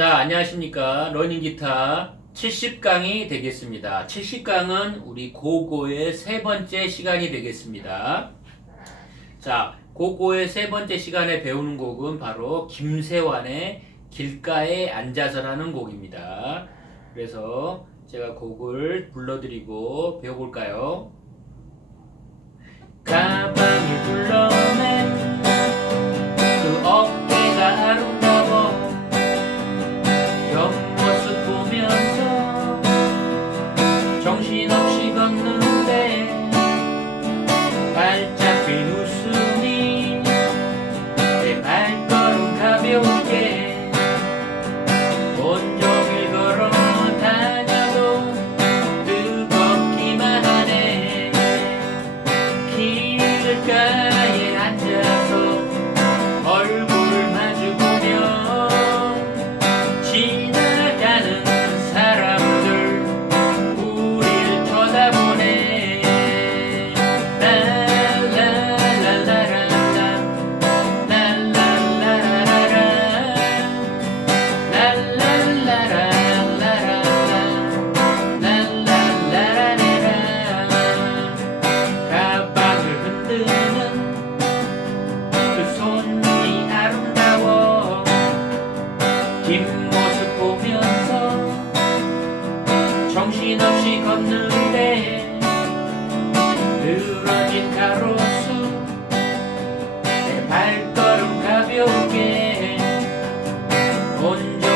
자, 안녕하십니까. 러닝 기타 70강이 되겠습니다. 70강은 우리 고고의 세 번째 시간이 되겠습니다. 자, 고고의 세 번째 시간에 배우는 곡은 바로 김세환의 길가에 앉아서라는 곡입니다. 그래서 제가 곡을 불러드리고 배워볼까요? 가방 온종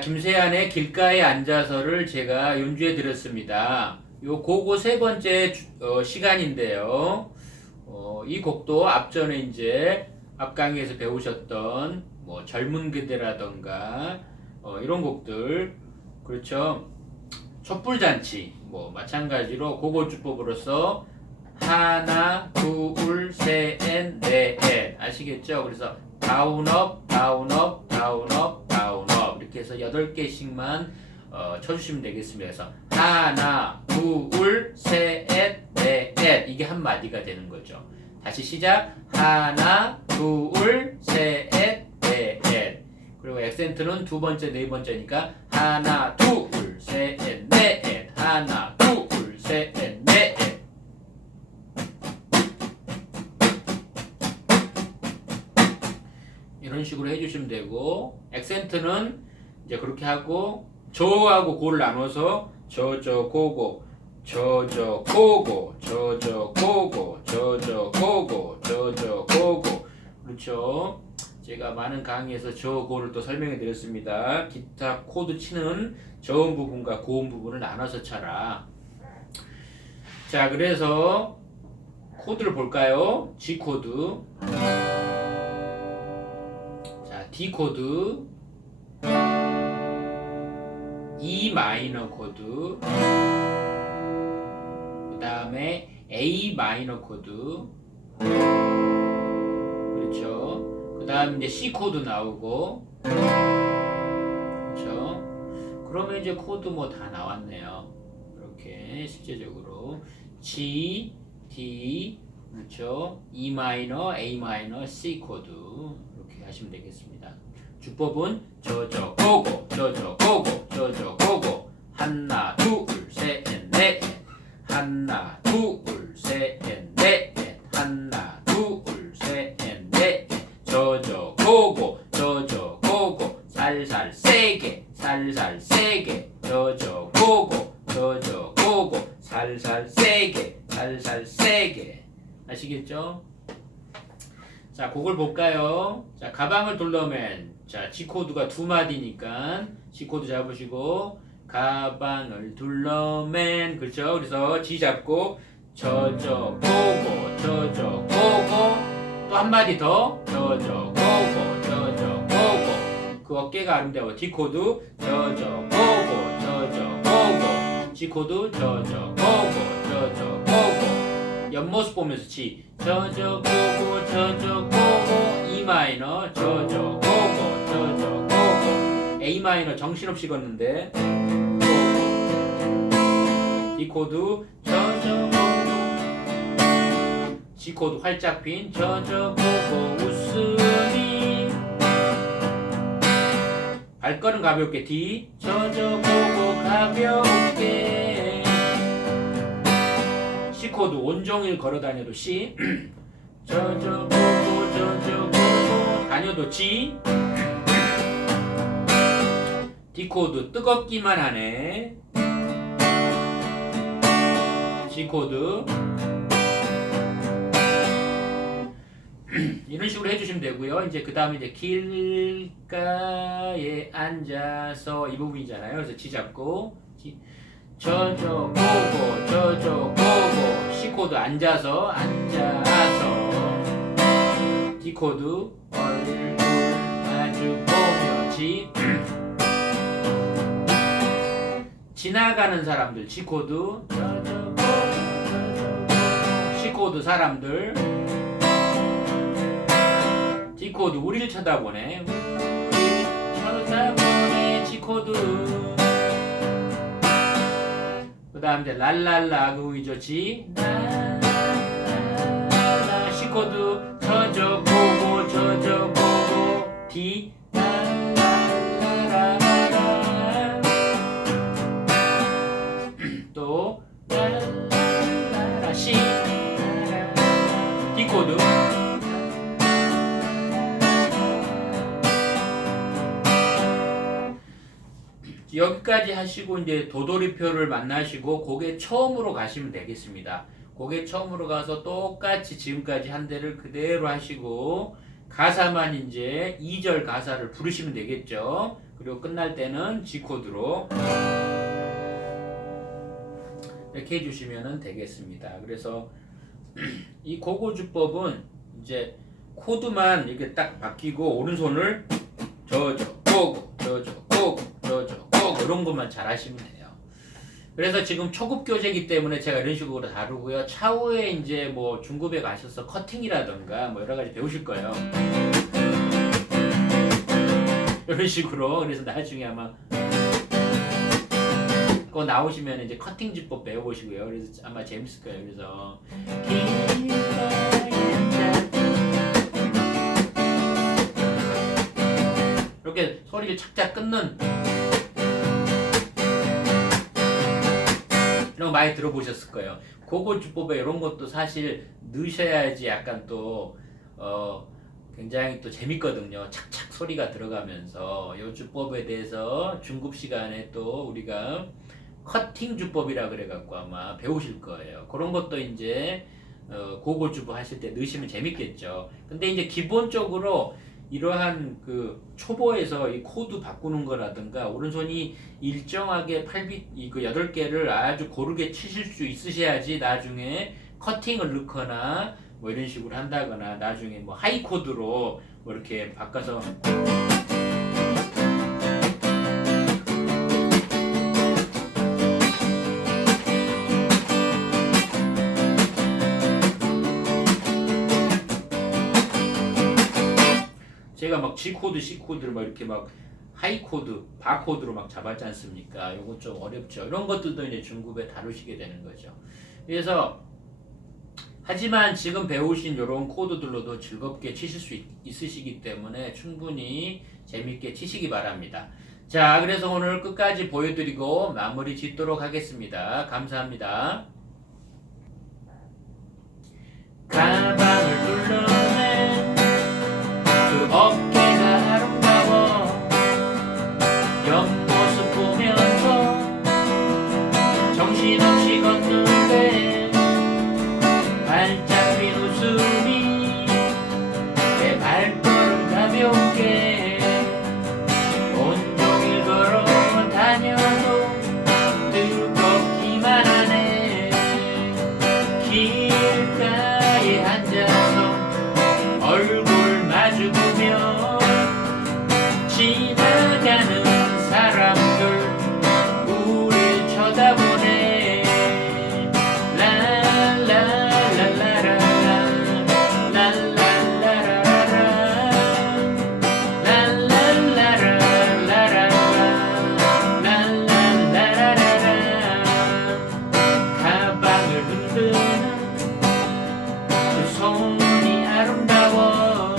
자, 김세안의 길가에 앉아서를 제가 연주해 드렸습니다. 요 고고 세 번째 주- 어, 시간인데요. 어, 이 곡도 앞전에 이제 앞 강의에서 배우셨던 뭐 젊은 그대라던가 어, 이런 곡들 그렇죠. 촛불잔치 뭐 마찬가지로 고고주법으로서 하나 둘셋넷넷 아시겠죠? 그래서 다운업 다운업 다운업 이렇게 해서 여덟 개씩만 어, 쳐주시면 되겠습니다. 그래서 하나 둘 셋 넷 넷 이게 한 마디가 되는 거죠. 다시 시작. 하나 둘 셋 넷 넷 그리고 액센트는 두 번째 네 번째니까 하나 둘 셋 넷 넷 하나 둘 셋 넷 넷 이런 식으로 해주시면 되고 액센트는 이제 그렇게 하고 저하고 고를 나눠서 저저 고고 저저 고고 저저 고고 저저 고고 저저 고고. 그렇죠? 제가 많은 강의에서 저고를 또 설명해 드렸습니다. 기타 코드 치는 저음 부분과 고음 부분을 나눠서 쳐라. 자 그래서 코드를 볼까요? G 코드. 자, D 코드, E 마이너 코드, 그 다음에 A 마이너 코드, 그렇죠. 그 다음 이제 C 코드 나오고, 그렇죠. 그러면 이제 코드 뭐 다 나왔네요. 이렇게 실제적으로 G, D, 그렇죠. E 마이너, A 마이너, C 코드 이렇게 하시면 되겠습니다. 주법은 저저 고고 저저 고고 저저 고고. 하나 둘셋넷 하나 둘셋넷 하나 둘셋넷 저저 고고 저저 고고. 살살 세게 살살 세게. 저저 고고 저저 고고. 살살 세게 살살 세게. 아시겠죠? 자, 곡을 볼까요? 자, 가방을 둘러맨. 자, G 코드가 두 마디니까 G 코드 잡으시고 가방을 둘러맨. 그렇죠? 그래서 지 잡고 저저 고고 저저 고고 또 한 마디 더. 저저 고고 저저 고고. 그 어깨가 아름다워. 디코드 저저 고고 저저 고고. 지코드 저저 고고 저저 고고. 옆모습 보면서 지 저저 고고 저저 고고. E 마이너 저저 고고 저저 고고 A 마이너 정신없이 걷는데 D 코드 저저 고고 G 코드 활짝 핀 저저 고고 웃음이 발걸음 가볍게 D 저저 고고 가볍게. C 코드 온종일 걸어 다녀도 C 저저 고고 저저 고고 다녀도 G D 코드 뜨겁기만 하네 G 코드 이런 식으로 해주시면 되고요. 이제 그 다음에 이제 길가에 앉아서 이 부분이잖아요. 그래서 G 잡고 저저 고고 저저 고고 C 코드 앉아서 앉아서 D 코드 얼굴 마주 보며 G 지나가는 사람들 G 코드. 저저 고고 저저 고고 C 코드 사람들. D 코드 우리를 쳐다보네. 쳐다보네 G 코드. 그 다음 이제 랄랄라 그 위죠 G 랄랄라 C 코드 저저 고고 저저 고고 D 여기까지 하시고 이제 도돌이표를 만나시고 그게 처음으로 가시면 되겠습니다. 그게 처음으로 가서 똑같이 지금까지 한 대를 그대로 하시고 가사만 이제 2절 가사를 부르시면 되겠죠. 그리고 끝날 때는 G 코드로 이렇게 해주시면 되겠습니다. 그래서 이 고고주법은 이제 코드만 이렇게 딱 바뀌고 오른손을 저저 고고 저저 이런 것만 잘 하시면 돼요. 그래서 지금 초급 교재이기 때문에 제가 이런 식으로 다루고요. 차후에 이제 뭐 중급에 가셔서 커팅이라던가 뭐 여러 가지 배우실 거예요. 이런 식으로 그래서 나중에 아마 그거 나오시면 이제 커팅 지법 배워보시고요. 그래서 아마 재밌을 거예요. 그래서 이렇게 소리를 착착 끊는 이런 거 많이 들어보셨을 거예요. 고고 주법에 이런 것도 사실 넣으셔야지 약간 또 어, 굉장히 또 재밌거든요. 착착 소리가 들어가면서 이 주법에 대해서 중급 시간에 또 우리가 커팅 주법이라 그래갖고 아마 배우실 거예요. 그런 것도 이제 어, 고고 주법 하실 때 넣으시면 재밌겠죠. 근데 이제 기본적으로 이러한 그 초보에서 이 코드 바꾸는 거라든가 오른손이 일정하게 8빗 이그 8개를 아주 고르게 치실 수 있으셔야지 나중에 커팅을 넣거나 뭐 이런 식으로 한다거나 나중에 뭐 하이 코드로 뭐 이렇게 바꿔서 제가 막 G 코드, C 코드를 막 이렇게 막 하이 코드, 바 코드로 막 잡았지 않습니까? 요거 좀 어렵죠. 이런 것들도 이제 중급에 다루시게 되는 거죠. 그래서 하지만 지금 배우신 이런 코드들로도 즐겁게 치실 수 있, 있으시기 때문에 충분히 재밌게 치시기 바랍니다. 자, 그래서 오늘 끝까지 보여드리고 마무리 짓도록 하겠습니다. 감사합니다. 어 아름다워